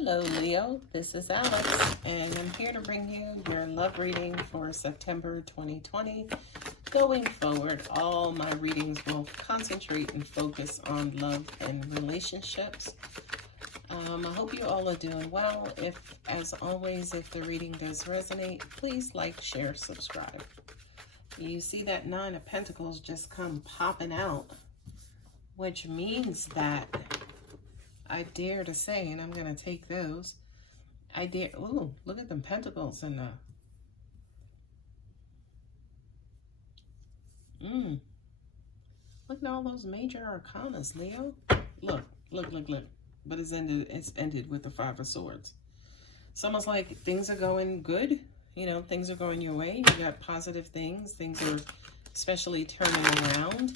Hello, Leo. This is Alex, and I'm here to bring you your love reading for September 2020. Going forward, all my readings will concentrate and focus on love and relationships. I hope you all are doing well. As always, if the reading does resonate, please like, share, subscribe. You see that Nine of Pentacles just come popping out, which means that I dare to say, and I'm going to take those. Ooh, look at them pentacles and look at all those major arcanas, Leo. Look. But it's ended with the Five of Swords. It's almost like things are going good. You know, things are going your way. You got positive things. Things are especially turning around.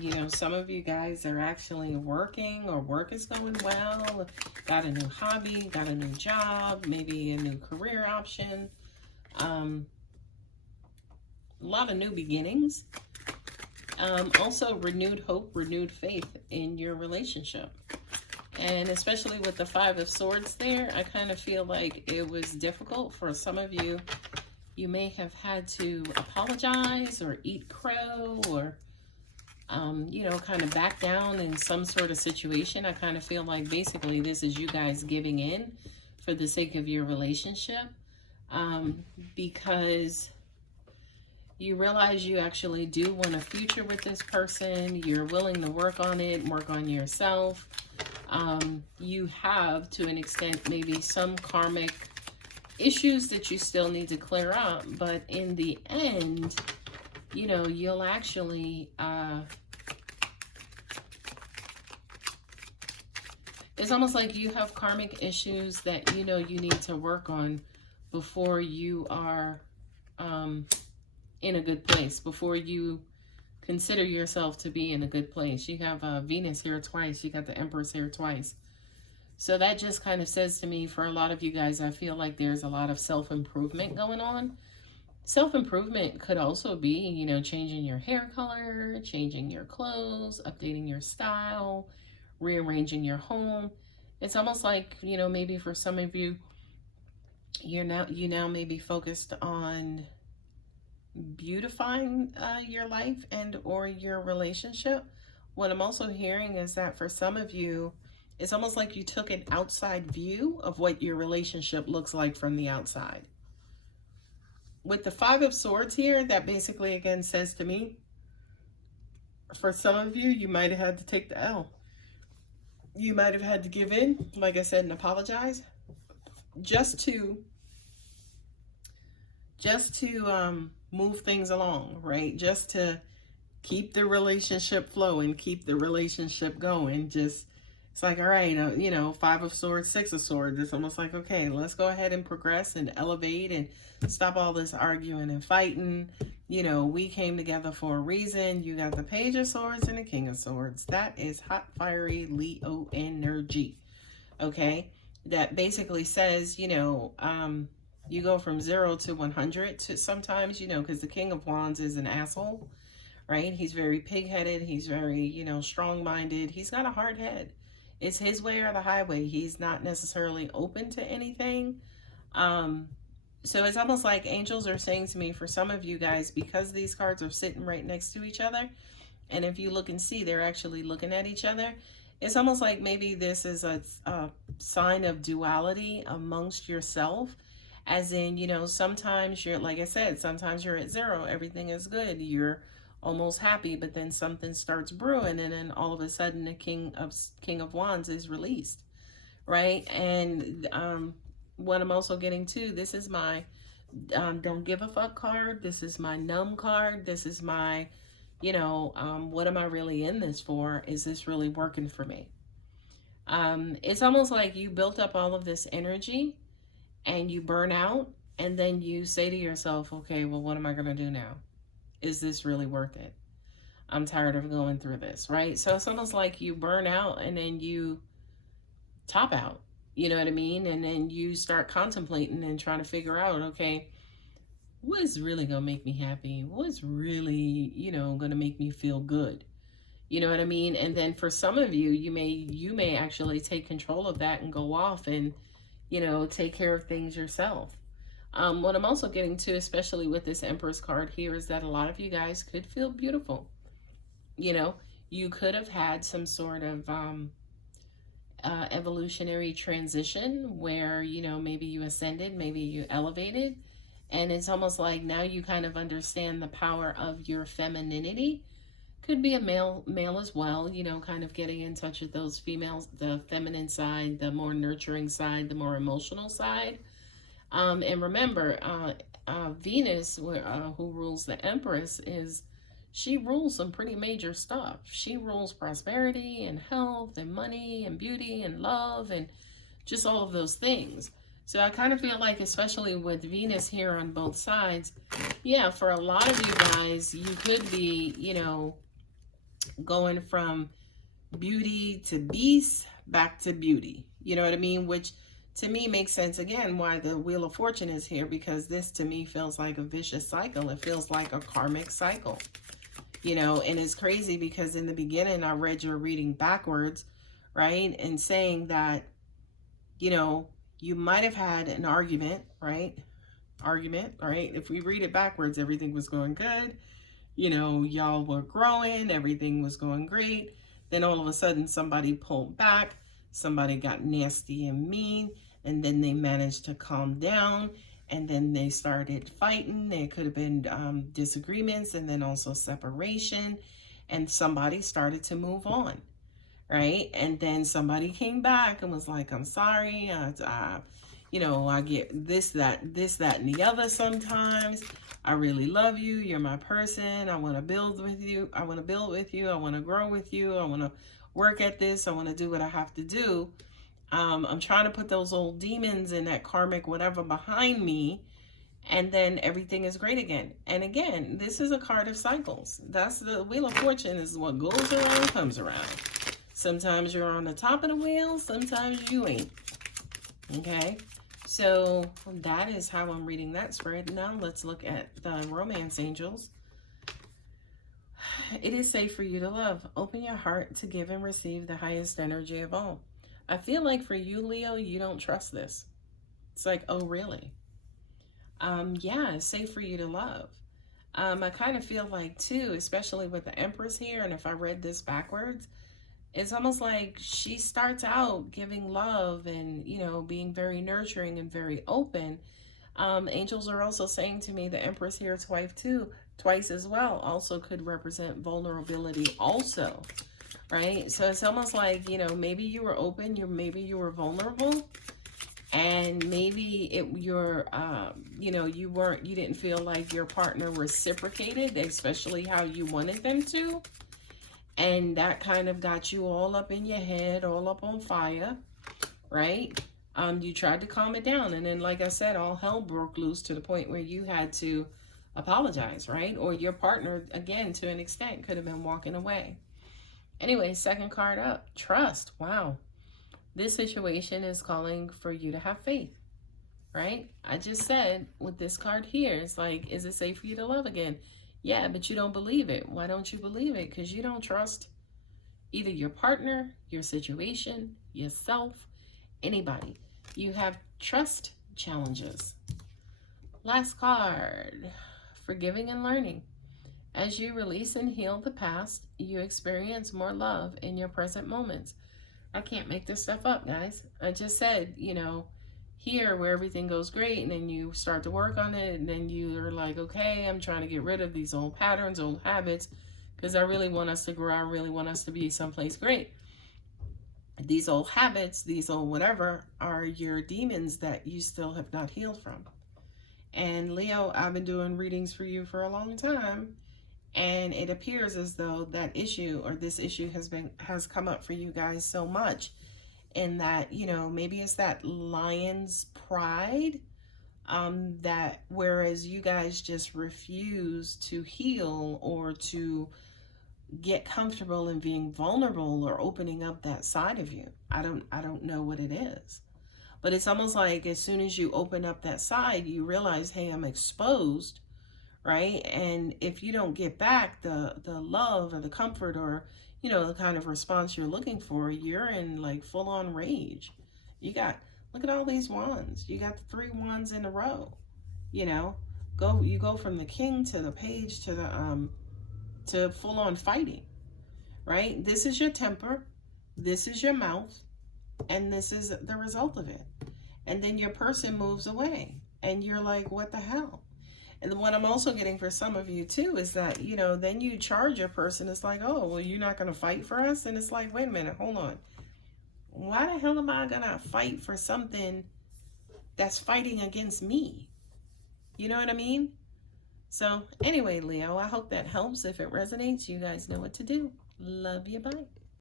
You know, some of you guys are actually working, or work is going well, got a new hobby, got a new job, maybe a new career option, a lot of new beginnings. Also renewed hope, renewed faith in your relationship. And especially with the Five of Swords there, I kind of feel like it was difficult for some of you. You may have had to apologize or eat crow, or you know, kind of back down in some sort of situation. I kind of feel like basically this is you guys giving in for the sake of your relationship, because you realize you actually do want a future with this person. You're willing to work on it, work on yourself. You have, to an extent, maybe some karmic issues that you still need to clear up, but in the end, you know, you'll actually, it's almost like you have karmic issues that you know you need to work on before you are in a good place, before you consider yourself to be in a good place. You have Venus here twice. You got the Empress here twice. So that just kind of says to me, for a lot of you guys, I feel like there's a lot of self-improvement going on. Self-improvement could also be, you know, changing your hair color, changing your clothes, updating your style, rearranging your home. It's almost like, you know, maybe for some of you, you now may be focused on beautifying your life and or your relationship. What I'm also hearing is that for some of you, it's almost like you took an outside view of what your relationship looks like from the outside. With the Five of Swords here, that basically again says to me, for some of you, you might have had to take the L. You might have had to give in, like I said, and apologize just to move things along, right? Just to keep the relationship flowing, keep the relationship going. Just, it's like, all right, you know, Five of Swords, Six of Swords. It's almost like, okay, let's go ahead and progress and elevate and stop all this arguing and fighting. You know, we came together for a reason. You got the Page of Swords and the King of Swords. That is hot, fiery Leo energy, okay? That basically says, you know, you go from 0 to 100 to sometimes, you know, because the King of Wands is an asshole, right? He's very pig-headed. He's very, you know, strong-minded. He's got a hard head. It's his way or the highway. He's not necessarily open to anything. So it's almost like angels are saying to me, for some of you guys, because these cards are sitting right next to each other, and if you look and see, they're actually looking at each other. It's almost like maybe this is a sign of duality amongst yourself. As in, you know, sometimes you're, like I said, sometimes you're at 0, everything is good, you're almost happy, but then something starts brewing, and then all of a sudden the King of Wands is released, right? And what I'm also getting to, this is my don't give a fuck card. This is my numb card. This is my, you know, what am I really in this for? Is this really working for me? It's almost like you built up all of this energy and you burn out, and then you say to yourself, okay, well, what am I going to do now? Is this really worth it? I'm tired of going through this, right? So it's almost like you burn out and then you top out, you know what I mean? And then you start contemplating and trying to figure out, okay, what is really going to make me happy? What's really, you know, going to make me feel good? You know what I mean? And then for some of you, you may actually take control of that and go off and, take care of things yourself. What I'm also getting to, especially with this Empress card here, is that a lot of you guys could feel beautiful. You know, you could have had some sort of evolutionary transition where, maybe you ascended, maybe you elevated. And it's almost like now you kind of understand the power of your femininity. Could be a male as well, kind of getting in touch with those females, the feminine side, the more nurturing side, the more emotional side. And remember, Venus, who rules the Empress, she rules some pretty major stuff. She rules prosperity and health and money and beauty and love and just all of those things. So I kind of feel like, especially with Venus here on both sides, yeah, for a lot of you guys, you could be, going from beauty to beast back to beauty. You know what I mean? Which to me makes sense again why the Wheel of Fortune is here, because this to me feels like a vicious cycle. It feels like a karmic cycle. And it's crazy because in the beginning I read your reading backwards, right? And saying that, you might have had an argument, right? If we read it backwards, everything was going good. Y'all were growing, everything was going great. Then all of a sudden somebody pulled back, somebody got nasty and mean, and then they managed to calm down, and then they started fighting. There could have been disagreements, and then also separation, and somebody started to move on, right? And then somebody came back and was like, I'm sorry, I get this, that, and the other sometimes. I really love you. You're my person. I want to build with you. I want to build with you. I want to grow with you. I want to work at this. I want to do what I have to do. I'm trying to put those old demons and that karmic whatever behind me, and then everything is great again. And again, this is a card of cycles. That's the Wheel of Fortune, is what goes around comes around. Sometimes you're on the top of the wheel, sometimes you ain't. Okay? So that is how I'm reading that spread. Now let's look at the romance angels. It is safe for you to love. Open your heart to give and receive the highest energy of all. I feel like for you, Leo, you don't trust this. It's like, oh, really? Yeah, it's safe for you to love. I kind of feel like, too, especially with the Empress here, and if I read this backwards, it's almost like she starts out giving love and, being very nurturing and very open. Angels are also saying to me the Empress here twice as well, also could represent vulnerability also, right? So it's almost like, maybe you were open, maybe you were vulnerable, and maybe you didn't feel like your partner reciprocated, especially how you wanted them to. And that kind of got you all up in your head, all up on fire, right? You tried to calm it down. And then, like I said, all hell broke loose to the point where you had to apologize, right? Or your partner, again, to an extent, could have been walking away. Anyway, second card up, trust. Wow. This situation is calling for you to have faith, right? I just said with this card here, it's like, is it safe for you to love again? Yeah, but you don't believe it. Why don't you believe it? Because you don't trust either your partner, your situation, yourself, anybody. You have trust challenges. Last card, forgiving and learning. As you release and heal the past, you experience more love in your present moments. I can't make this stuff up, guys. I just said, here where everything goes great, and then you start to work on it, and then you're like, okay, I'm trying to get rid of these old patterns, old habits, because I really want us to grow. I really want us to be someplace great. These old habits, these old whatever, are your demons that you still have not healed from. And Leo, I've been doing readings for you for a long time, and it appears as though that issue or this issue has come up for you guys so much. And that, maybe it's that lion's pride, that whereas you guys just refuse to heal or to get comfortable in being vulnerable or opening up that side of you. I don't know what it is. But it's almost like as soon as you open up that side, you realize, hey, I'm exposed, right? And if you don't get back the love or the comfort or, you know, the kind of response you're looking for, you're in like full on rage. You got, look at all these wands. You got the 3 wands in a row. You know, you go from the king to the page to full on fighting, right? This is your temper, this is your mouth, and this is the result of it. And then your person moves away, and you're like, what the hell? And what I'm also getting for some of you too is that, you know, then you charge your person. It's like, oh, well, you're not going to fight for us. And it's like, wait a minute, hold on. Why the hell am I going to fight for something that's fighting against me? You know what I mean? So anyway, Leo, I hope that helps. If it resonates, you guys know what to do. Love you. Bye.